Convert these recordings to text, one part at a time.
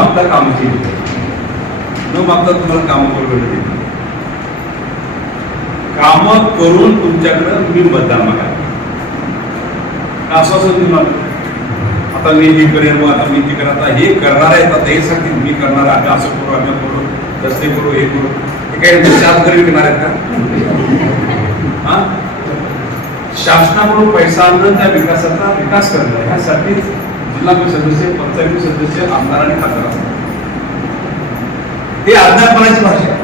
मागता कामाची न मागता तुम्हाला काम करून देईल काम करून तुमच्याकडं मी मतदान मागा आश्वासन असं आता मी हे करेन मग आता मी ते करेन. आता हे करणार आहे आता हे सांगतील मी करणार आहे, आम्ही असं करू आम्ही करू तसे करू हे करू. हे काही म्हणजे शाप तरी विकणार आहेत का? हा? शासनाकडून पैसा आणणं त्या विकासाचा विकास करणं ह्यासाठीच जिल्हा सदस्य पंचायत सदस्य आमदार आणि खासदार असतात हे अज्ञातपणाची भाषा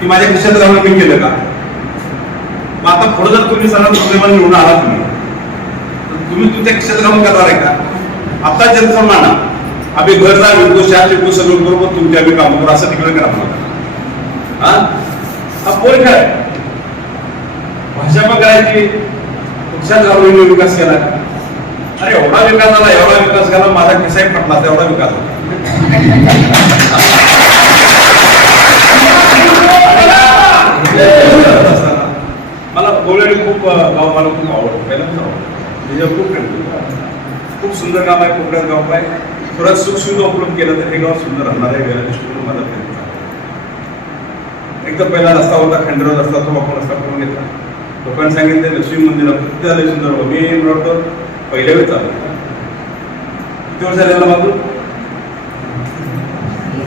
की माझ्या खिशात राहून मी केलं का? मग आता पुढे जर तुम्ही सगळ्यांना सुदैवाने निवडून आला तुम्ही तुम्ही तुमच्या खिशात राहून करणार आहे का? आता जनता माना आम्ही घर जा विकू शाळा विकू सगळं करू मग तुमची आम्ही काम करू असं तिकडे करा मला हा? हा पोर काय? भाषा पण करायची पक्षात राहून विकास केला अरे एवढा विकास झाला एवढा विकास झाला माझा खिसाही पटला तेवढा एवढा विकास झाला. मला गोळ्याने खूप गाव मला खूप आवडतो. पहिल्यांदा आवडतो. त्याच्यावर खूप खूप सुंदर गाव आहे कोकणात गाव आहे. थोडं सुखसुविधा उपलब्ध केलं तर हे गाव सुंदर राहणार आहे गेल्या दृष्टिकोन माझा एकदम पहिला रस्ता होता खंडरोज रस्ता तो आपण रस्ता करून घेतला. लोकांनी सांगितलं लक्ष्मी मंदिर अत्यंत सुंदर मी म्हणतो पहिल्या वेळेस चालू किती वर्ष झालेला बाजू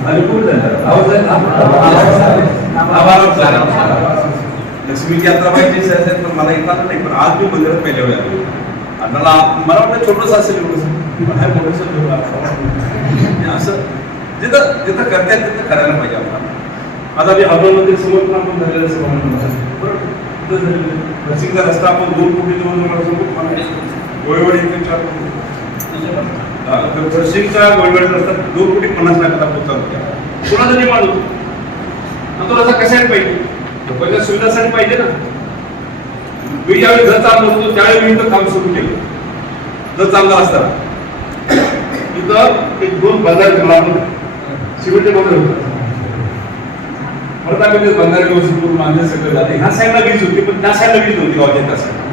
आणि खूप झालं आवाज आहे ना? आवाज झाला. लक्ष्मीची यात्रा पाहिजे असेल तर मला येतात नाही पण आज मी मंदिरात पहिल्या वेळा आलो. आणि मला मला वाटतं छोटस असेल एवढंसं. पण हे मोठंसं ठेवलं असं. असं जिथं जिथं करतायत तिथं करायला पाहिजे आपण आता मी हनुमान समोर पण आपण झालेलं असं म्हणून बरोबर तिथं झालेलं आहे. रसिकचा रस्ता आपण दोन कोटी दोन मला समोर गोळेवाडी इथे चार कोटी. हा, गोळेवाडी रस्ता दोन कोटी पन्नास लाखाचा पोहोचला होता. कोणाचा निर्माण होतो? आणि तो रस्ता कशासाठी पाहिजे लोकांच्या सुविधासाठी पाहिजे ना. मी ज्यावेळी घर चाललो होतो त्यावेळी मी इथं काम सुरू केलं. जर चांगला असताना. इथं एक दोन बंधारे मला सिमेंटचे बंधारे होतात परत बंधारे व्यवस्थित करून आणले सगळं झाले. ह्या साईडला वीज होती पण त्या साईडला वीज नव्हती गावच्या त्या साईडला.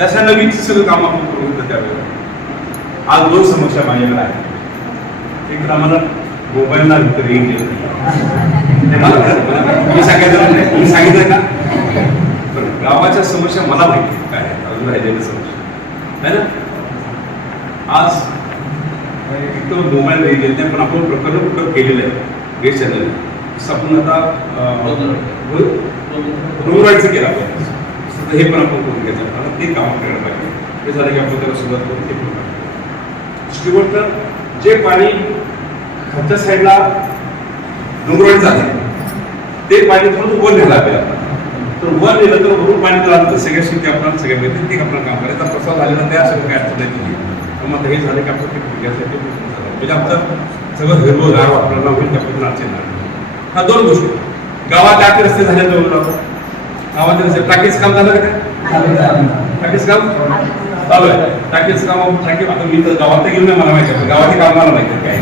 त्या साईडला वीजचं सगळं काम आपण करून घेतलं त्यावेळेला आज दोन समस्या माझ्याकडे आहेत एक तर आम्हाला मोबाईलला रेंज येत नाही. मी सांगायचं मी सांगितलं का? पण गावाच्या समस्या मला माहिती आहे काय आहे, अजून राहिलेल्या समस्या है ना? आज एक तर मोबाईल रेंज येत नाही पण आपण प्रकरण कुठं केलेलं आहे? गेट चॅनल आपण आता रोडवाईचं केलं आपण. हे पण आपण करून घ्यायचं हे ते काम करायला पाहिजे. ते झालं की आपण त्याला सुरुवात करून ते पण दुसरी गोष्ट जे पाणी खालच्या साईडला डोंगरवाडी जाते ते पाणी थोडं वर नेलं आपल्याला. तर वर नेलं तर वरून पाणी जर आलं तर सगळ्या शेती आपण सगळ्या मिळते ते आपण काम करायचं. प्रसाद झालेला त्या सगळं काय अडचण नाही तर मग हे झालं की आपण ते पुढच्यासाठी म्हणजे आमचं सगळं हिरवं गाव आपल्याला होईल त्यापासून अडचण येणार हा दोन गोष्टी. गावात आठ रस्ते झाले दोन गावात रस्ते टाकीच काम झालं का काय? टाकीच काम चालू आहे टाकीच काम टाकी आता मी तर गावात गेलो नाही मला माहिती आहे काम मला माहिती काय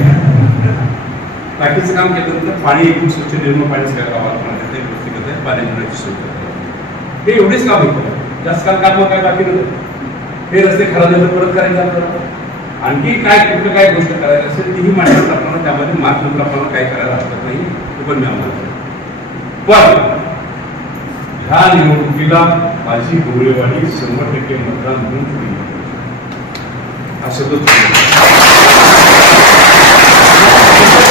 टाकीचं काम केल्यानंतर पाणी एकूण स्वच्छ निर्मळ पाणी सगळ्या गावात पाणी ते व्यवस्थित आहे पाणी मिळण्याची सोय करते. हे एवढेच काम होतं जास्त काल काम काय बाकी नव्हतं हे रस्ते खराब झाले परत करायचं आपल्याला आणखी काय कुठं काय गोष्ट करायची असेल तीही मांडण्यात आपल्याला त्यामध्ये मार्ग नंतर आपल्याला काय करायला हरकत नाही ते पण मी आम्हाला पण ह्या निवडणुकीला माझी गोळेवाडी शंभर टक्के मतदान पुढे येईल. हा शब्द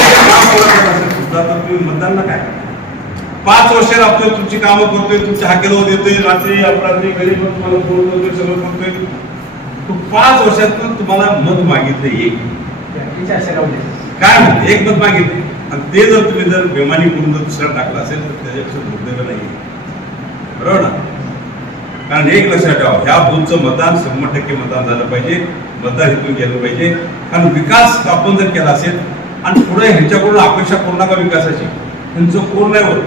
सुद्धा तर तुम्ही मतदान काय? पाच वर्षात आपलं तुमची कामं करतोय तुमच्या हाकेला देतोय रात्री अपरात्री घरी पण तुम्हाला फोन करतोय सगळं करतोय. तो पाच वर्षातून तुम्हाला मत मागितलं एक. काय म्हणते? एक मत मागितले आणि ते जर तुम्ही जर बेमानी करून जर दुसऱ्या टाकलं असेल तर त्याच्यापेक्षा दुर्दैव नाही बरोबर ना कारण एक लक्षात ठेवा ह्या बूथचं मतदान शंभर टक्के मतदान झालं पाहिजे मतदार इथून गेलं पाहिजे. कारण विकास आपण जर केला असेल आणि पुढे ह्यांच्याकडून अपेक्षा करू नका विकासाची? त्यांचं कोण नाही होत.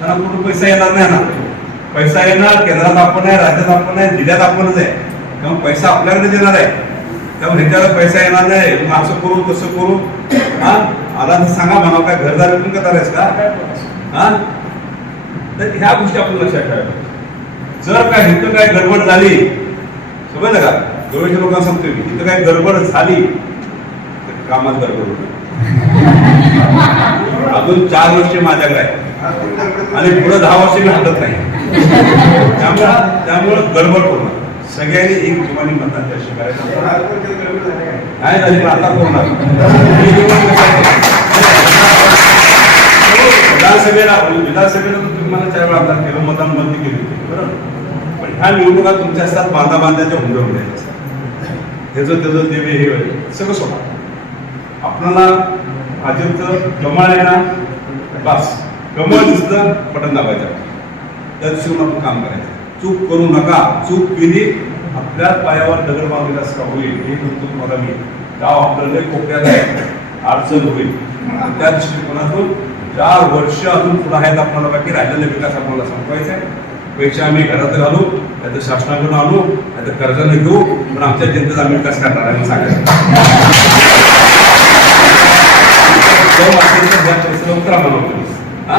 त्यांना कुठून पैसा येणार नाही ना. पैसा येणार केंद्रात आपण आहे राज्यात आपण आहे जिल्ह्यात आपणच आहे. त्यामुळे पैसा आपल्याकडे येणार आहे. त्यामुळे ह्याच्यावर पैसा येणार नाही. मग असं करू तसं करू. हा? आला तर सांगा म्हणा काय घरदार विकून का आहेस का? हा? तर ह्या गोष्टी आपण लक्षात ठेवायला जर काय इथं काय गडबड झाली समजलं का? जवळच्या लोकांना सांगतोय मी इथं काय गडबड झाली तर कामात गडबड होते. अजून चार वर्ष माझ्याकडे आहे. आणि पुढे दहा वर्ष मी हटत नाही. त्यामुळं त्यामुळं गडबड नका. सगळ्यांनी एक जीवानी मतदान त्याशी करायचं नाही झाली? पण आता ही कशाची? विधानसभेला विधानसभेनं तुम्हाला चार वेळा आमदार केलं मतदान बंद केली होती. बरोबर पण ह्या निवडणुका तुमच्या असतात बांधा बांधाच्या हुंड्या हुंड्याच्या त्याचं त्याचं देवे हे सगळं सोडा. आपल्याला भाजपचं कमळ आहे ना बस. कमळ दिसलं बटन दाबायचं. त्या दिवशी आपण काम करायचं. चूक करू नका. चूक केली आपल्या पायावर दगड मारलेला असं होईल. हे म्हणतो तुम्हाला मी. गाव आपल्याला कोपऱ्यात अडचण होईल. त्या दृष्टिकोनातून चार वर्ष अजून पुन्हा आहेत आपल्याला बाकी राहिलेला विकास आपल्याला संपवायचा आहे. पैसे आम्ही घरात घालू नाहीतर शासनाकडून आणू नाहीतर कर्जाने घेऊ पण आमच्या जनतेचा आम्ही विकास करणार आहे सांगायचं जाऊ उतरा हा?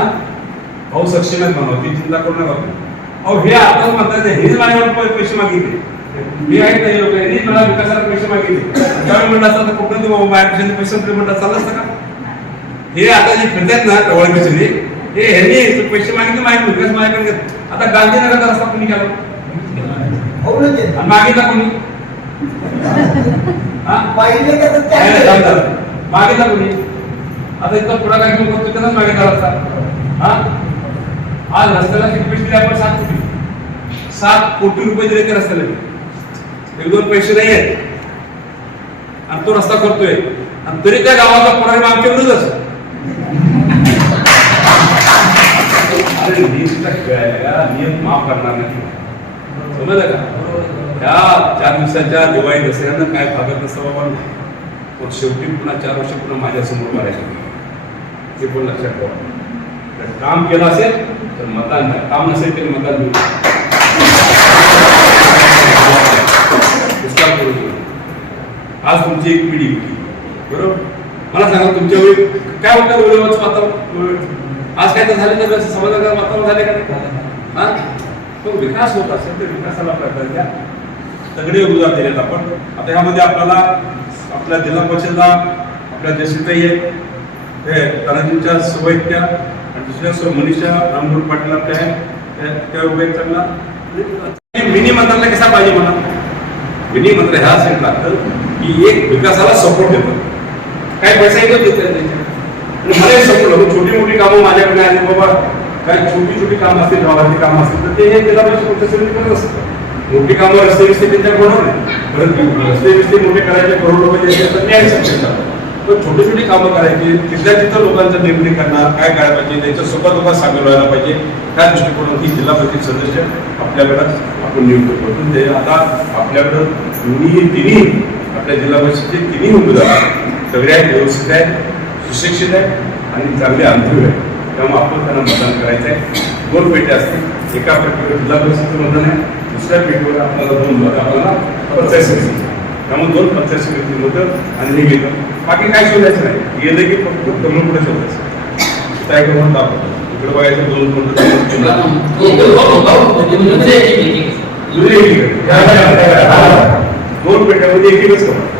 भाऊ सक्षम आहेत म्हणा ती चिंता करू नका. अहो हे आपण म्हणतात हेच माझ्यावर पैसे मागितले. मी आहे नाही लोक यांनी मला विकासाला पैसे मागितले. त्यावेळी म्हणलं असतं तर कोकणात बाबा पैसे दिले म्हणतात चाललं असतं का? हे आता जे फिरतात ना टवळ पैसे हे ह्यांनी पैसे मागितले माहिती माझ्याकडे घेत. आता गांधीनगरचा रस्ता कोणी केला? मागितला कोणी? हा. मागितला कोणी? आता इथं पुढाकार घेऊन करतो त्यांनाच मागितला रस्ता. हा? आज रस्त्याला किती पैसे दिले आपण? सात कोटी. सात कोटी रुपये दिले त्या रस्त्याला. एक दोन पैसे नाही आहेत. आणि तो रस्ता करतोय. आणि तरी त्या गावाचा पुढारी आमच्या विरोधच अरे नियमचा खेळ आहे नियम माफ करणार नाही. समजलं का? त्या चार दिवसाच्या दिवाळी दसऱ्यानं काय भागत नसतं बाबा मग शेवटी पुन्हा चार वर्ष पुन्हा माझ्यासमोर करायचं हे पण लक्षात ठेवा. जर काम केलं असेल तर मतदान काम नसेल तर मतदान देऊ करू आज तुमची एक पिढी होती. बरोबर? मला सांगा तुमच्या वेळी काय होतं? वेळेवरचं आज काय तर झालं नाही समाजाला वातावरण झाले का नाही? हा? तो विकास होत असेल तर विकासाला प्राधान्य तगडे सगळे दिलेत आपण. आता ह्यामध्ये आपल्याला आपल्या जिल्हा परिषदला आपल्या जशीताई आहेत हे तनाजींच्या त्या आणि दुसऱ्या सो मनीषा रामगुरू पाटील आपल्या आहेत त्या- त्या उभे चांगला मिनी मंत्रालय कसा पाहिजे म्हणा? मिनी मंत्र ह्या असेल लागतं की एक विकासाला सपोर्ट देतो. काय पैसा येतो आणि मला एक छोटी मोठी कामं माझ्याकडे आली बाबा काय छोटी छोटी कामं असतील गावातली कामं असतील तर ते हे जिल्हा परिषद समिती करत असतं. मोठी कामं रस्ते विस्ते त्यांच्या बरोबर नाही परंतु रस्ते विस्ते मोठे करायचे करोड पाहिजे तर न्याय शक्यता पण छोटी छोटी कामं करायची तिथल्या तिथं लोकांचा निर्णय करणार काय करायला पाहिजे त्यांच्या सुखादुखात सामील व्हायला पाहिजे त्या दृष्टिकोनातून ही जिल्हा परिषद सदस्य आपल्याकडं आपण नियुक्त करतो ते आता आपल्याकडं दोन्ही तिन्ही आपल्या जिल्हा परिषदचे तिन्ही उमेदवार सगळ्या व्यवस्थित आहेत. सुशिक्षित आहे आणि चांगले अनुभवी आहे त्यामुळे आपण त्यांना मतदान करायचं आहे दोन पेट्या असतील एका पेटीवर जिल्हा परिषदेचं मतदान आहे दुसऱ्या पेटीवर आपल्याला दोन मत आपल्याला पंचायत समिती त्यामुळे दोन पंचायत समिती मतं आणि हे गेलं बाकी काय शोधायचं नाही गेलं की फक्त कमळ पुढे शोधायचं काय करून दाखवतो इकडे बघायचं दोन मतं दोन पेट्यामध्ये एकच कमळ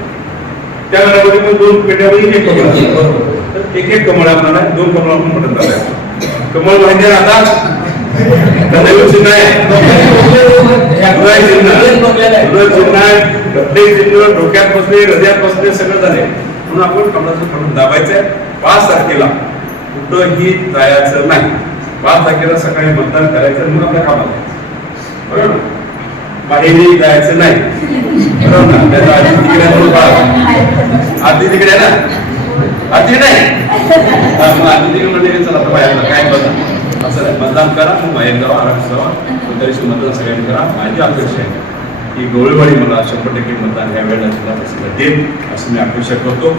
त्या घरामध्ये पण दोन पेट्यामध्ये एक एक एक कमळ आपल्याला दोन कमळ आपण पटत चालायचं कमळ माहिती आता? का चिन्ह आहे. हृदय चिन्ह. हृदय चिन्ह आहे. प्रत्येक चिन्ह डोक्यात बसले हृदयात बसले सगळं झाले. म्हणून आपण कमळाचं करून दाबायचंय. पाच तारखेला कुठंही जायचं नाही. पाच तारखेला सकाळी मतदान करायचं म्हणून आपल्या कामाला बरोबर? बाहेरही जायचं नाही. बरोबर ना? आधी तिकडे ना? आधी नाही. हा, म्हणजे चला बाहेर काय बघा असं मतदान करा मग बाहेर जावा आराम करा कोणत्या मतदान सगळ्यांनी करा. माझी अपेक्षा आहे की गवळीवाडी मला शंभर टक्के मतदान ह्या वेळेला जिल्हा परिषदेला देईल असं मी अपेक्षा करतो.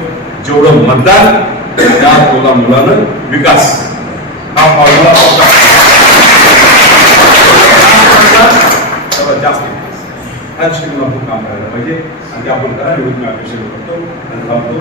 जेवढं मतदान त्या मुला मुलानं विकास. हा फॉर्म्युला सर्वात जास्त विकास. दृष्टीने आपण काम करायला पाहिजे. आणि ते आपण करा एवढी मी अपेक्षा करतो. आणि थांबतो